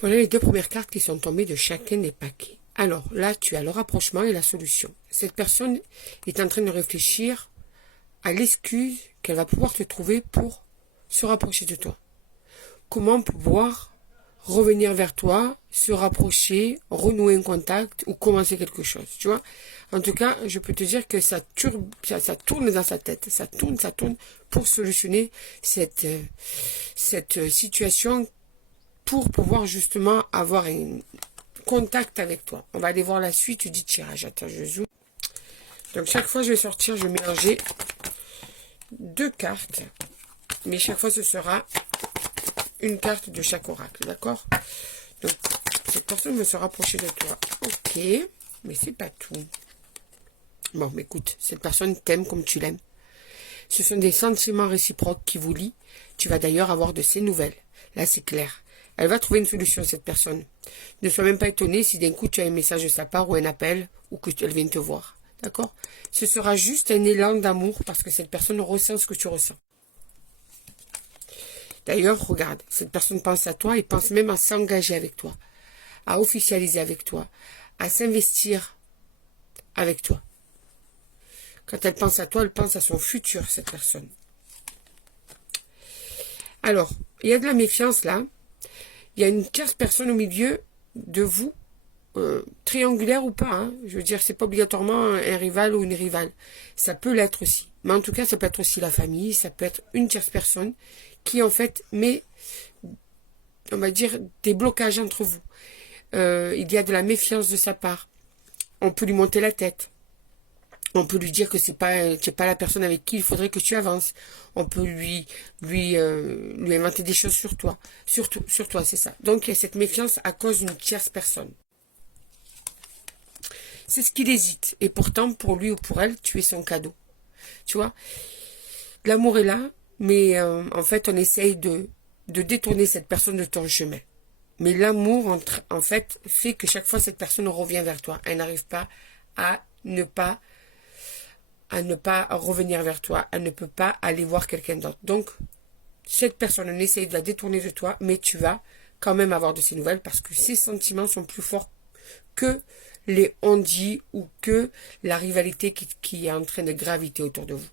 Voilà les deux premières cartes qui sont tombées de chacun des paquets. Alors là, tu as le rapprochement et la solution. Cette personne est en train de réfléchir à l'excuse qu'elle va pouvoir te trouver pour se rapprocher de toi. Comment pouvoir revenir vers toi, se rapprocher, renouer un contact ou commencer quelque chose, tu vois. En tout cas, je peux te dire que ça tourne dans sa tête, ça tourne pour solutionner cette situation, pour pouvoir justement avoir un contact avec toi. On va aller voir la suite du tirage. Attends, je zoome. Donc chaque fois je vais sortir, je vais mélanger deux cartes, mais chaque fois ce sera une carte de chaque oracle, d'accord? Donc cette personne veut se rapprocher de toi, ok, mais c'est pas tout. Bon, mais écoute, cette personne t'aime comme tu l'aimes. Ce sont des sentiments réciproques qui vous lient. Tu vas d'ailleurs avoir de ses nouvelles. Là, c'est clair. Elle va trouver une solution, cette personne. Ne sois même pas étonné si d'un coup tu as un message de sa part ou un appel ou qu'elle vienne te voir. D'accord? Ce sera juste un élan d'amour parce que cette personne ressent ce que tu ressens. D'ailleurs, regarde, cette personne pense à toi et pense même à s'engager avec toi, à officialiser avec toi, à s'investir avec toi. Quand elle pense à toi, elle pense à son futur, cette personne. Alors, il y a de la méfiance là. Il y a une tierce personne au milieu de vous, triangulaire ou pas. Hein. Je veux dire, c'est pas obligatoirement un rival ou une rivale. Ça peut l'être aussi. Mais en tout cas, ça peut être aussi la famille, ça peut être une tierce personne qui en fait met, on va dire, des blocages entre vous. Il y a de la méfiance de sa part. On peut lui monter la tête. On peut lui dire que tu n'es pas la personne avec qui il faudrait que tu avances. On peut lui inventer des choses sur toi. Sur toi, c'est ça. Donc, il y a cette méfiance à cause d'une tierce personne. C'est ce qu'il hésite. Et pourtant, pour lui ou pour elle, tu es son cadeau. Tu vois, l'amour est là, mais en fait, on essaye de détourner cette personne de ton chemin. Mais l'amour, en fait, fait que chaque fois, cette personne revient vers toi. Elle n'arrive pas à ne pas revenir vers toi. Elle ne peut pas aller voir quelqu'un d'autre. Donc, cette personne, on essaye de la détourner de toi, mais tu vas quand même avoir de ses nouvelles parce que ses sentiments sont plus forts que les on-dit ou que la rivalité qui est en train de graviter autour de vous.